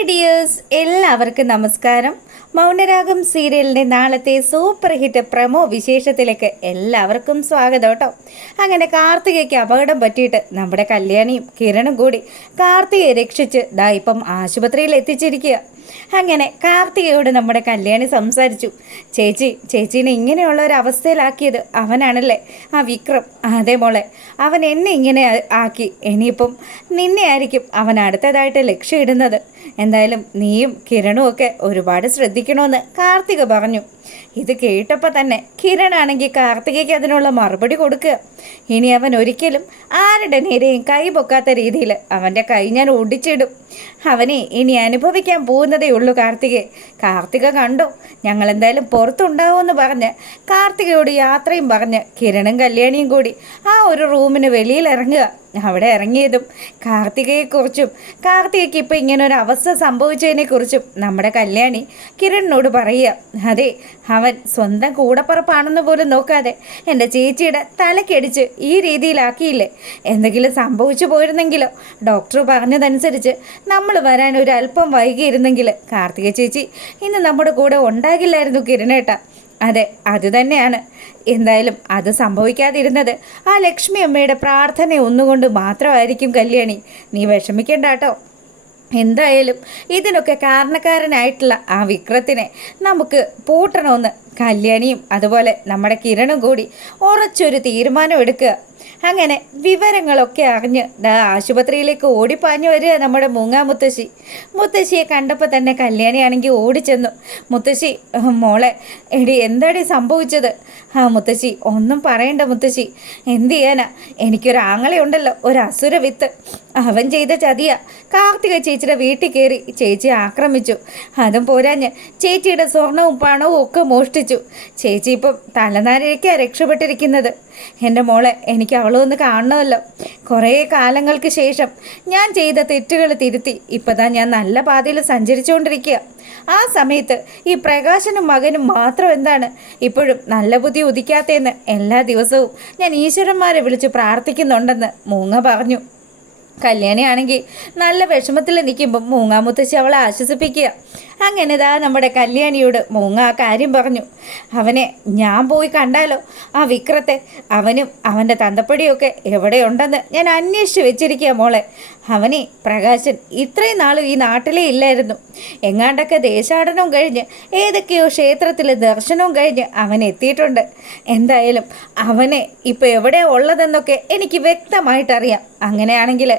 Hi dears, എല്ലാവർക്കും നമസ്കാരം. മൗനരാഗം സീരിയലിൻ്റെ നാളത്തെ സൂപ്പർ ഹിറ്റ് പ്രമോ വിശേഷത്തിലേക്ക് എല്ലാവർക്കും സ്വാഗതം കേട്ടോ. അങ്ങനെ കാർത്തികയ്ക്ക് അപകടം പറ്റിയിട്ട് നമ്മുടെ കല്യാണിയും കിരണും കൂടി കാർത്തികയെ രക്ഷിച്ച് ഇപ്പം ആശുപത്രിയിൽ എത്തിച്ചിരിക്കുക. അങ്ങനെ കാർത്തികയോട് നമ്മുടെ കല്യാണി സംസാരിച്ചു. ചേച്ചീനെ ഇങ്ങനെയുള്ള ഒരു അവസ്ഥയിലാക്കിയത് അവനാണല്ലേ, ആ വിക്രം. അതേ മോളെ, അവൻ എന്നെ ഇങ്ങനെ ആക്കി. ഇനിയിപ്പം നിന്നെ ആയിരിക്കും അവൻ അടുത്തതായിട്ട് ലക്ഷ്യമിടുന്നത്. എന്തായാലും നീയും കിരണും ഒക്കെ ഒരുപാട് ശ്രദ്ധിക്കണമെന്ന് കാർത്തിക പറഞ്ഞു. ഇത് കേട്ടപ്പോൾ തന്നെ കിരണാണെങ്കിൽ കാർത്തികയ്ക്ക് അതിനുള്ള മറുപടി കൊടുക്കുക. ഇനി അവൻ ഒരിക്കലും ആരുടെ നേരെയും കൈ പൊക്കാത്ത രീതിയിൽ അവൻ്റെ കൈ ഞാൻ ഒടിച്ചിടും. അവനെ ഇനി അനുഭവിക്കാൻ പോകുന്നതേ ഉള്ളൂ. കാർത്തിക കണ്ടോ, ഞങ്ങളെന്തായാലും പുറത്തുണ്ടാവുമെന്ന് പറഞ്ഞ് കാർത്തികയോട് യാത്രയും പറഞ്ഞ് കിരണും കല്യാണിയും കൂടി ആ ഒരു റൂമിന് വെളിയിൽ ഇറങ്ങുക. അവിടെ ഇറങ്ങിയതും കാർത്തികയെക്കുറിച്ചും കാർത്തികയ്ക്ക് ഇപ്പം ഇങ്ങനെ ഒരു അവസ്ഥ സംഭവിച്ചതിനെക്കുറിച്ചും നമ്മുടെ കല്യാണി കിരണിനോട് പറയുക. അതെ, അവൻ സ്വന്തം കൂടപ്പുറപ്പാണെന്ന് പോലും നോക്കാതെ എൻ്റെ ചേച്ചിയുടെ തലക്കടിച്ച് ഈ രീതിയിലാക്കിയില്ലേ. എന്തെങ്കിലും സംഭവിച്ചു പോയിരുന്നെങ്കിലോ, ഡോക്ടർ പറഞ്ഞതനുസരിച്ച് നമ്മൾ വരാൻ ഒരു അല്പം വൈകിയിരുന്നെങ്കിൽ കാർത്തിക ചേച്ചി ഇന്ന് നമ്മുടെ കൂടെ ഉണ്ടാകില്ലായിരുന്നു കിരണേട്ട. അതെ, അതുതന്നെയാണ്. എന്തായാലും അത് സംഭവിക്കാതിരുന്നത് ആ ലക്ഷ്മി അമ്മയുടെ പ്രാർത്ഥന ഒന്നുകൊണ്ട് മാത്രമായിരിക്കും കല്യാണി. നീ വിഷമിക്കണ്ട കേട്ടോ. എന്തായാലും ഇതിനൊക്കെ കാരണക്കാരനായിട്ടുള്ള ആ വിക്രത്തിനെ നമുക്ക് പൂട്ടണമെന്ന് കല്യാണിയും അതുപോലെ നമ്മുടെ കിരണും കൂടി ഉറച്ചൊരു തീരുമാനം എടുക്കുക. അങ്ങനെ വിവരങ്ങളൊക്കെ അറിഞ്ഞ് ആശുപത്രിയിലേക്ക് ഓടിപ്പാഞ്ഞു വരിക നമ്മുടെ മുത്തശ്ശിയെ കണ്ടപ്പോൾ തന്നെ കല്യാണിയാണെങ്കിൽ ഓടിച്ചെന്നു. മുത്തശ്ശി, മോളെ, എടി എന്താടി സംഭവിച്ചത്? മുത്തശ്ശി ഒന്നും പറയണ്ട മുത്തശ്ശി. എന്ത് ചെയ്യാനാ, എനിക്കൊരു ആങ്ങളയുണ്ടല്ലോ, ഒരു അസുര വിത്ത്. അവൻ ചെയ്ത ചതിയ. കാർത്തിക ചേച്ചിയുടെ വീട്ടിൽ കയറി ചേച്ചിയെ ആക്രമിച്ചു. അതും പോരാഞ്ഞ് ചേച്ചിയുടെ സ്വർണവും പണവും ഒക്കെ മോഷ്ടിച്ചു. ചേച്ചി ഇപ്പം തലനാരിഴയ്ക്കാണ് രക്ഷപ്പെട്ടിരിക്കുന്നത്. എൻ്റെ മോളെ, എനിക്ക് അവളൊന്ന് കാണണമല്ലോ. കുറേ കാലങ്ങൾക്ക് ശേഷം ഞാൻ ചെയ്ത തെറ്റുകൾ തിരുത്തി ഇപ്പതാ ഞാൻ നല്ല പാതയിൽ സഞ്ചരിച്ചുകൊണ്ടിരിക്കുക. ആ സമയത്ത് ഈ പ്രകാശനും മകനും മാത്രം എന്താണ് ഇപ്പോഴും നല്ല ബുദ്ധി ഉദിക്കാത്തതെന്ന് എല്ലാ ദിവസവും ഞാൻ ഈശ്വരന്മാരെ വിളിച്ച് പ്രാർത്ഥിക്കുന്നുണ്ടെന്ന് മൂങ്ങ പറഞ്ഞു. കല്യാണിയാണെങ്കിൽ നല്ല വിഷമത്തിൽ നിൽക്കുമ്പം മൂങ്ങാമുത്തശ്ശി അവളെ ആശ്വസിപ്പിക്കുക. അങ്ങനെ നമ്മുടെ കല്യാണിയോട് മൂങ്ങ ആ കാര്യം പറഞ്ഞു. അവനെ ഞാൻ പോയി കണ്ടാലോ, ആ വിക്രത്തെ? അവനും അവൻ്റെ തന്തപ്പടിയൊക്കെ എവിടെയുണ്ടെന്ന് ഞാൻ അന്വേഷിച്ച് വെച്ചിരിക്കുക മോളെ. അവനെ പ്രകാശൻ ഇത്രയും നാളും ഈ നാട്ടിലേ ഇല്ലായിരുന്നു. എങ്ങാണ്ടൊക്കെ ദേശാടനവും കഴിഞ്ഞ് ഏതൊക്കെയോ ക്ഷേത്രത്തിൽ ദർശനവും കഴിഞ്ഞ് അവൻ എത്തിയിട്ടുണ്ട്. എന്തായാലും അവനെ ഇപ്പോൾ എവിടെ ഉള്ളതെന്നൊക്കെ എനിക്ക് വ്യക്തമായിട്ടറിയാം. അങ്ങനെയാണെങ്കിൽ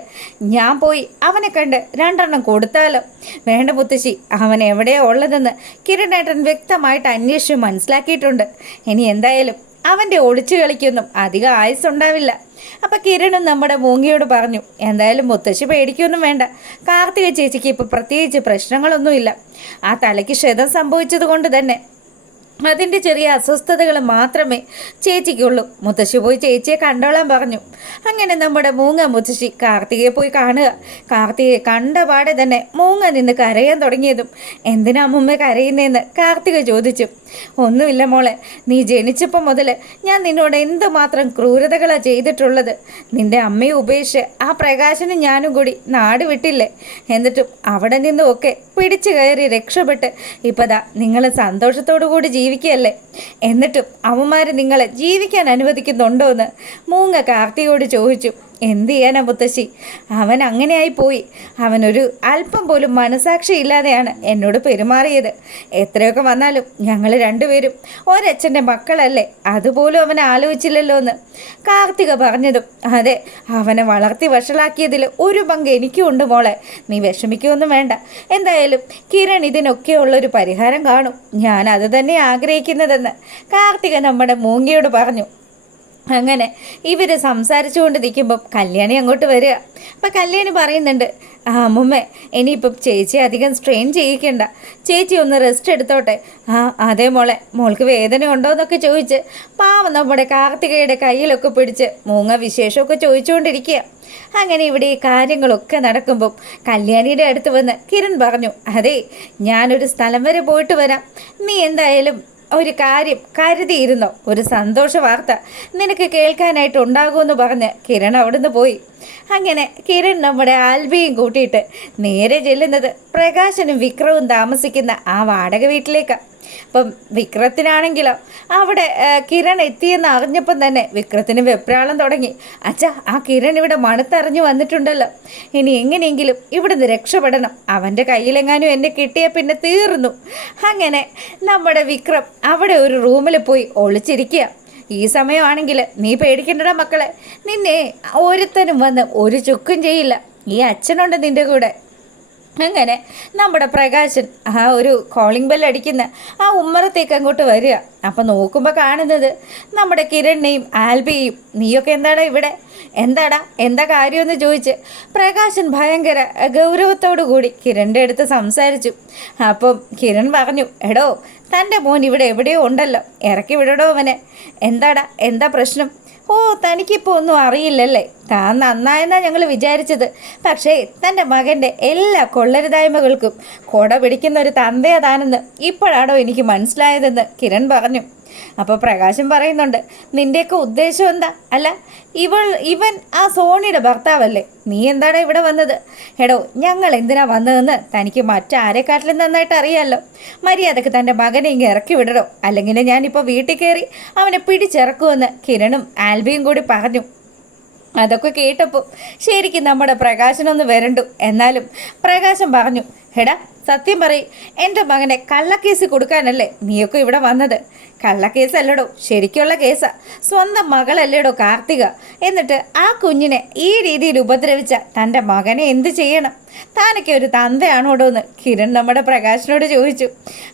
ഞാൻ പോയി അവനെ കണ്ട് 2 കൊടുത്താലോ? വേണ്ട മുത്തശ്ശി, അവൻ എവിടെയാണ് ഉള്ളതെന്ന് കിരണേട്ടൻ വ്യക്തമായിട്ട് അന്വേഷിച്ച് മനസ്സിലാക്കിയിട്ടുണ്ട്. ഇനി എന്തായാലും അവൻ്റെ ഒളിച്ചു കളിക്കൊന്നും അധികം ആയുസ്സുണ്ടാവില്ല. അപ്പം കിരണും നമ്മുടെ മൂങ്ങിയോട് പറഞ്ഞു, എന്തായാലും മുത്തശ്ശി പേടിക്കൊന്നും വേണ്ട. കാർത്തിക ചേച്ചിക്ക് ഇപ്പോൾ പ്രത്യേകിച്ച് പ്രശ്നങ്ങളൊന്നുമില്ല. ആ തലയ്ക്ക് ക്ഷതം സംഭവിച്ചത് കൊണ്ട് തന്നെ അതിൻ്റെ ചെറിയ അസ്വസ്ഥതകൾ മാത്രമേ ചേച്ചിക്കുള്ളൂ. മുത്തശ്ശി പോയി ചേച്ചിയെ കണ്ടോളാൻ പറഞ്ഞു. അങ്ങനെ നമ്മുടെ മൂങ്ങ മുത്തശ്ശി കാർത്തികയെ പോയി കാണുക. കാർത്തികയെ കണ്ട പാടെ തന്നെ മൂങ്ങ നിന്ന് കരയാൻ തുടങ്ങിയതും എന്തിനാ അമ്മൂമ്മ കരയുന്നതെന്ന് കാർത്തിക ചോദിച്ചു. ഒന്നുമില്ല മോളെ, നീ ജനിച്ചപ്പോൾ മുതൽ ഞാൻ നിന്നോട് എന്തുമാത്രം ക്രൂരതകളാണ് ചെയ്തിട്ടുള്ളത്. നിൻ്റെ അമ്മയെ ഉപേക്ഷിച്ച് ആ പ്രകാശനും ഞാനും കൂടി നാട് വിട്ടില്ലേ. എന്നിട്ടും അവിടെ നിന്നും ഒക്കെ പിടിച്ചു കയറി രക്ഷപ്പെട്ട് ഇപ്പതാ നിങ്ങൾ സന്തോഷത്തോടു കൂടി ജീവിക്കുകയല്ലേ. എന്നിട്ടും അവന്മാർ നിങ്ങളെ ജീവിക്കാൻ അനുവദിക്കുന്നുണ്ടോ എന്ന് മൂങ്ങ കാർത്തികയോട് ചോദിച്ചു. എന്ത് ചെയ്യാനാ മുത്തശ്ശി, അവൻ അങ്ങനെയായി പോയി. അവനൊരു അല്പം പോലും മനസാക്ഷി ഇല്ലാതെയാണ് എന്നോട് പെരുമാറിയത്. എത്രയൊക്കെ വന്നാലും ഞങ്ങൾ രണ്ടുപേരും ഒരച്ഛൻ്റെ മക്കളല്ലേ, അതുപോലും അവൻ ആലോചിച്ചില്ലല്ലോ എന്ന് കാർത്തിക പറഞ്ഞതും അതെ, അവനെ വളർത്തി വഷളാക്കിയതിൽ ഒരു പങ്ക് എനിക്കും ഉണ്ട് മോളെ. നീ വിഷമിക്കുകയൊന്നും വേണ്ട. എന്തായാലും കിരൺ ഇതിനൊക്കെയുള്ളൊരു പരിഹാരം കാണും. ഞാൻ അത് തന്നെ ആഗ്രഹിക്കുന്നതെന്ന് കാർത്തിക നമ്മുടെ മൂങ്ങയോട് പറഞ്ഞു. അങ്ങനെ ഇവർ സംസാരിച്ചു കൊണ്ട് നിൽക്കുമ്പം കല്യാണി അങ്ങോട്ട് വരിക. അപ്പം കല്യാണി പറയുന്നുണ്ട്, അമ്മുമ്മ ഇനിയിപ്പം ചേച്ചി അധികം സ്ട്രെയിൻ ചെയ്യിക്കണ്ട, ചേച്ചി ഒന്ന് റെസ്റ്റ് എടുത്തോട്ടെ. അതേ മോളെ, മോൾക്ക് വേദന ഉണ്ടോ എന്നൊക്കെ ചോദിച്ച് പാവം നമ്മുടെ കാർത്തികയുടെ കയ്യിലൊക്കെ പിടിച്ച് മൂങ്ങ വിശേഷമൊക്കെ ചോദിച്ചുകൊണ്ടിരിക്കുക. അങ്ങനെ ഇവിടെ ഈ കാര്യങ്ങളൊക്കെ നടക്കുമ്പം കല്യാണിയുടെ അടുത്ത് വന്ന് കിരൺ പറഞ്ഞു, അതെ, ഞാനൊരു സ്ഥലം വരെ പോയിട്ട് വരാം. നീ എന്തായാലും ഒരു കാര്യം കരുതിയിരുന്നോ? ഒരു സന്തോഷ വാർത്ത നിനക്ക് കേൾക്കാനായിട്ട് ഉണ്ടാകുമെന്ന് പറഞ്ഞ് കിരൺ അവിടുന്ന് പോയി. അങ്ങനെ കിരൺ നമ്മുടെ ആൽബിയും കൂട്ടിയിട്ട് നേരെ ചെല്ലുന്നത് പ്രകാശനും വിക്രവും താമസിക്കുന്ന ആ വാടക വീട്ടിലേക്കാണ്. അപ്പം വിക്രത്തിനാണെങ്കിലോ അവിടെ കിരൺ എത്തിയെന്ന് അറിഞ്ഞപ്പം തന്നെ വിക്രത്തിന് വെപ്രാളം തുടങ്ങി. അച്ഛാ, ആ കിരൺ ഇവിടെ മണത്തറിഞ്ഞു വന്നിട്ടുണ്ടല്ലോ, ഇനി എങ്ങനെയെങ്കിലും ഇവിടുന്ന് രക്ഷപ്പെടണം, അവൻ്റെ കയ്യിലെങ്ങാനും എന്നെ കിട്ടിയ പിന്നെ തീർന്നു. അങ്ങനെ നമ്മുടെ വിക്രം അവിടെ ഒരു റൂമിൽ പോയി ഒളിച്ചിരിക്കുക. ഈ സമയമാണെങ്കിൽ നീ പേടിക്കണ്ടടാ മക്കളെ, നിന്നെ ഒരുത്തനും വന്ന് ഒരു ചുക്കും ചെയ്യില്ല, ഈ അച്ഛനുണ്ട് നിൻ്റെ കൂടെ. അങ്ങനെ നമ്മുടെ പ്രകാശൻ ആ ഒരു കോളിംഗ് ബെൽ അടിക്കുന്ന ആ ഉമ്മറത്തേക്ക് അങ്ങോട്ട് വരിക. അപ്പം നോക്കുമ്പോൾ കാണുന്നത് നമ്മുടെ കിരണിനെയും ആൽബിയെയും. നീയൊക്കെ എന്താടാ ഇവിടെ, എന്താ കാര്യമെന്ന് ചോദിച്ച് പ്രകാശൻ ഭയങ്കര ഗൗരവത്തോടു കൂടി കിരണിൻ്റെ അടുത്ത് സംസാരിച്ചു. അപ്പം കിരൺ പറഞ്ഞു, എടോ തൻ്റെ മോൻ ഇവിടെ എവിടെയോ ഉണ്ടല്ലോ, ഇറക്കി വിടടോ അവനെ. എന്താ പ്രശ്നം? ഓ, തനിക്കിപ്പോൾ ഒന്നും അറിയില്ലല്ലേ, താൻ നന്നായെന്നാണ് ഞങ്ങൾ വിചാരിച്ചത്. പക്ഷേ തൻ്റെ മകൻ്റെ എല്ലാ കൊള്ളരുതായ്മകൾക്കും കൊട പിടിക്കുന്ന ഒരു തന്തയാ താനെന്ന് ഇപ്പോഴാണോ എനിക്ക് മനസ്സിലായതെന്ന് കിരൺ പറഞ്ഞു. അപ്പോൾ പ്രകാശം പറയുന്നുണ്ട്, നിൻ്റെയൊക്കെ ഉദ്ദേശം എന്താ? അല്ല, ഇവൻ ആ സോണിയുടെ ഭർത്താവല്ലേ, നീ എന്താണ് ഇവിടെ വന്നത്? എടോ, ഞങ്ങൾ എന്തിനാ വന്നതെന്ന് തനിക്ക് മറ്റാരെക്കാട്ടിലും നന്നായിട്ട് അറിയാമല്ലോ. മര്യാദക്ക് തൻ്റെ മകനെ ഇങ്ങ് ഇറക്കി വിടണോ, അല്ലെങ്കിൽ ഞാനിപ്പോൾ വീട്ടിൽ കയറി അവനെ പിടിച്ചിറക്കുമെന്ന് കിരണും ആൽബിയും കൂടി പറഞ്ഞു. അതൊക്കെ കേട്ടപ്പോൾ ശരിക്കും നമ്മുടെ പ്രകാശനൊന്ന് വരണ്ടു. എന്നാലും പ്രകാശം പറഞ്ഞു, എടാ സത്യം പറയും, എൻ്റെ മകനെ കള്ളക്കേസ് കൊടുക്കാനല്ലേ നീയൊക്കെ ഇവിടെ വന്നത്? കള്ളക്കേസല്ലടോ, ശരിക്കുള്ള കേസാ. സ്വന്തം മകളല്ലേടോ കാർത്തിക. എന്നിട്ട് ആ കുഞ്ഞിനെ ഈ രീതിയിൽ ഉപദ്രവിച്ച തൻ്റെ മകനെ എന്ത് ചെയ്യണം? താനൊക്കെ ഒരു തന്തയാണോടോ എന്ന് കിരൺ നമ്മുടെ പ്രകാശനോട് ചോദിച്ചു.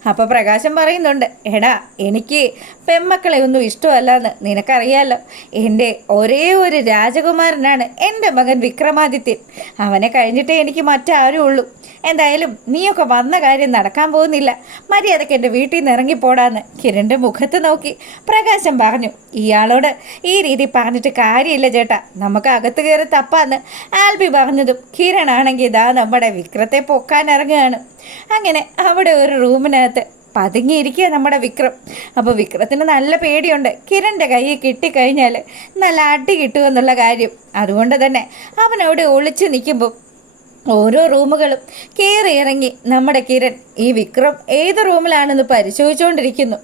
അപ്പോൾ പ്രകാശം പറയുന്നുണ്ട്, എടാ എനിക്ക് പെമ്മക്കളെ ഒന്നും ഇഷ്ടമല്ലെന്ന് നിനക്കറിയാലോ. എൻ്റെ ഒരേ ഒരു രാജകുമാരനാണ് എൻ്റെ മകൻ വിക്രമാദിത്യൻ. അവനെ കഴിഞ്ഞിട്ടേ എനിക്ക് മറ്റാരും ഉള്ളൂ. എന്തായാലും നീയൊക്കെ വന്ന കാര്യം നടക്കാൻ പോകുന്നില്ല, മര്യാദയ്ക്ക് എൻ്റെ വീട്ടിൽ നിന്ന് ഇറങ്ങിപ്പോടാന്ന് കിരണിൻ്റെ മുഖത്ത് നോക്കി പ്രകാശം പറഞ്ഞു. ഇയാളോട് ഈ രീതി പറഞ്ഞിട്ട് കാര്യമില്ല ചേട്ടാ, നമുക്ക് അകത്ത് കയറി തപ്പാന്ന് ആൽബി പറഞ്ഞതും കിരണാണെങ്കിൽ ഇതാ നമ്മുടെ വിക്രത്തെ പൊക്കാൻ ഇറങ്ങുകയാണ്. അങ്ങനെ അവിടെ ഒരു റൂമിനകത്ത് പതുങ്ങിയിരിക്കുക നമ്മുടെ വിക്രം. അപ്പോൾ വിക്രത്തിന് നല്ല പേടിയുണ്ട്, കിരണിൻ്റെ കയ്യിൽ കിട്ടിക്കഴിഞ്ഞാൽ നല്ല അടി കിട്ടുമെന്നുള്ള കാര്യം. അതുകൊണ്ട് തന്നെ അവൻ അവിടെ ഒളിച്ചു നിൽക്കുമ്പോൾ ഓരോ റൂമുകളും കയറി ഇറങ്ങി നമ്മുടെ കിരൺ ഈ വിക്രം ഏത് റൂമിലാണെന്ന് പരിശോധിച്ചുകൊണ്ടിരിക്കുന്നു.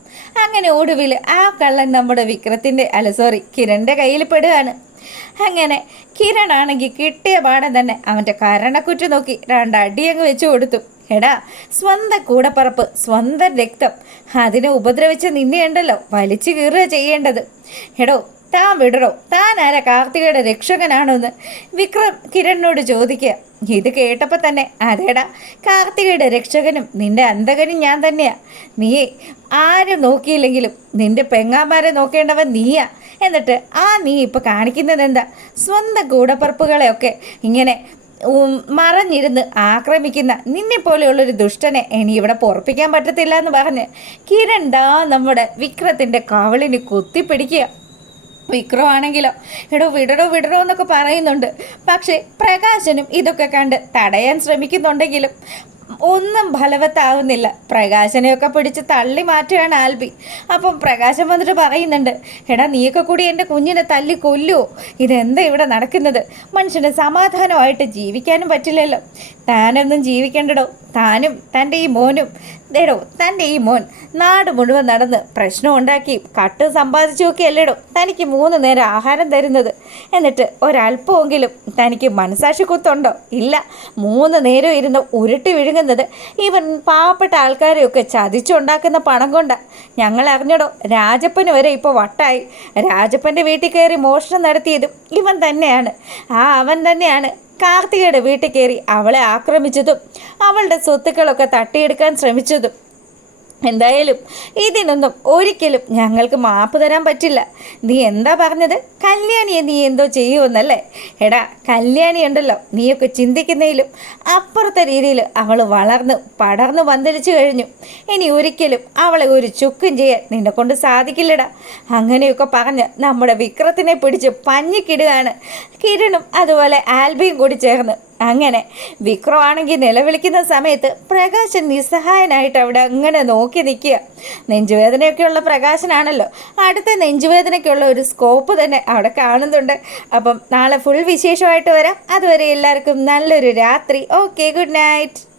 അങ്ങനെ ഒടുവിൽ ആ കള്ളൻ നമ്മുടെ കിരണിൻ്റെ കയ്യിൽ പെടുകയാണ്. അങ്ങനെ കിരണാണെങ്കിൽ കിട്ടിയ പാടം തന്നെ അവൻ്റെ കരണക്കുറ്റി നോക്കി രണ്ടടിയങ്ങ് വെച്ച് കൊടുത്തു. എടാ, സ്വന്തം കൂടപ്പറപ്പ്, സ്വന്തം രക്തം, അതിനെ ഉപദ്രവിച്ച് നിന്നെയുണ്ടല്ലോ വലിച്ചു കീറുക ചെയ്യേണ്ടത്. എടോ, താൻ വിടറോ, താൻ ആരാ കാർത്തികയുടെ രക്ഷകനാണോ എന്ന് വിക്രം കിരണിനോട് ചോദിക്കുക. ഇത് കേട്ടപ്പോൾ തന്നെ, അതേടാ, കാർത്തികയുടെ രക്ഷകനും നിന്റെ അന്തകനും ഞാൻ തന്നെയാ. നീ ആരും നോക്കിയില്ലെങ്കിലും നിന്റെ പെങ്ങാമാരെ നോക്കേണ്ടവൻ നീയാ. എന്നിട്ട് നീ ഇപ്പോൾ കാണിക്കുന്നത് എന്താ? സ്വന്തം കൂടപ്പറപ്പുകളെയൊക്കെ ഇങ്ങനെ മറഞ്ഞിരുന്ന് ആക്രമിക്കുന്ന നിന്നെ പോലെയുള്ളൊരു ദുഷ്ടനെ ഇനി ഇവിടെ പൊറപ്പിക്കാൻ പറ്റത്തില്ല എന്ന് പറഞ്ഞ് കിരൺ നമ്മുടെ വിക്രത്തിൻ്റെ കവളിന് കുത്തിപ്പിടിക്കുക. വിക്രമാണെങ്കിലോ എടോ വിടടോ എന്നൊക്കെ പറയുന്നുണ്ട്. പക്ഷേ പ്രകാശനും ഇതൊക്കെ കണ്ട് തടയാൻ ശ്രമിക്കുന്നുണ്ടെങ്കിലും ഒന്നും ഫലവത്താവുന്നില്ല. പ്രകാശനെയൊക്കെ പിടിച്ച് തള്ളി മാറ്റുകയാണ് ആൽബി. അപ്പം പ്രകാശൻ വന്നിട്ട് പറയുന്നുണ്ട്, എടാ നീയൊക്കെ കൂടി എൻ്റെ കുഞ്ഞിനെ തല്ലി കൊല്ലുമോ? ഇതെന്താ ഇവിടെ നടക്കുന്നത്? മനുഷ്യന് സമാധാനമായിട്ട് ജീവിക്കാനും പറ്റില്ലല്ലോ. താനൊന്നും ജീവിക്കേണ്ടടോ. താനും തൻ്റെ ഈ മോനും തൻ്റെ ഈ മോൻ നാട് മുഴുവൻ നടന്ന് പ്രശ്നം ഉണ്ടാക്കി കട്ട് സമ്പാദിച്ചു നോക്കിയല്ലേടോ തനിക്ക് 3 നേരം ആഹാരം തരുന്നത്. എന്നിട്ട് ഒരല്പമെങ്കിലും തനിക്ക് മനസാക്ഷി കുത്തുണ്ടോ? ഇല്ല. 3 നേരം ഇരുന്ന് ഉരുട്ടി വിഴുങ്ങുന്നത് ഇവൻ പാവപ്പെട്ട ആൾക്കാരെയൊക്കെ ചതിച്ചുണ്ടാക്കുന്ന പണം കൊണ്ടാണ്. ഞങ്ങൾ അറിഞ്ഞടോ, രാജപ്പന് വരെ ഇപ്പോൾ വട്ടായി. രാജപ്പൻ്റെ വീട്ടിൽ കയറി മോഷണം നടത്തിയതും ഇവൻ തന്നെയാണ്. അവൻ തന്നെയാണ് കാർത്തികയുടെ വീട്ടിൽ കയറി അവളെ ആക്രമിച്ചതും അവളുടെ സ്വത്തുക്കളൊക്കെ തട്ടിയെടുക്കാൻ ശ്രമിച്ചതും. എന്തായാലും ഇതിനൊന്നും ഒരിക്കലും ഞങ്ങൾക്ക് മാപ്പ് തരാൻ പറ്റില്ല. നീ എന്താ പറഞ്ഞത്? കല്യാണിയെ നീ എന്തോ ചെയ്യുമെന്നല്ലേ? എടാ, കല്യാണി ഉണ്ടല്ലോ, നീയൊക്കെ ചിന്തിക്കുന്നതിലും അപ്പുറത്തെ രീതിയിൽ അവൾ വളർന്ന് പടർന്ന് പന്തലിച്ചു കഴിഞ്ഞു. ഇനി ഒരിക്കലും അവളെ ഒരു ചുക്കും ചെയ്യാൻ നിന്നെ കൊണ്ട് സാധിക്കില്ലടാ. അങ്ങനെയൊക്കെ പറഞ്ഞ് നമ്മുടെ വിക്രത്തിനെ പിടിച്ച് പഞ്ഞിക്കിടുകയാണ് കിരണും അതുപോലെ ആൽബിയും കൂടി ചേർന്ന്. അങ്ങനെ വിക്രമാണെങ്കിൽ നിലവിളിക്കുന്ന സമയത്ത് പ്രകാശൻ നിസ്സഹായനായിട്ട് അവിടെ അങ്ങനെ നോക്കി നിൽക്കുക. നെഞ്ചുവേദനയൊക്കെയുള്ള പ്രകാശനാണല്ലോ, അടുത്ത നെഞ്ചുവേദനയ്ക്കുള്ള ഒരു സ്കോപ്പ് തന്നെ അവിടെ കാണുന്നുണ്ട്. അപ്പം നാളെ ഫുൾ വിശേഷമായിട്ട് വരാം. അതുവരെ എല്ലാവർക്കും നല്ലൊരു രാത്രി. Okay, good night.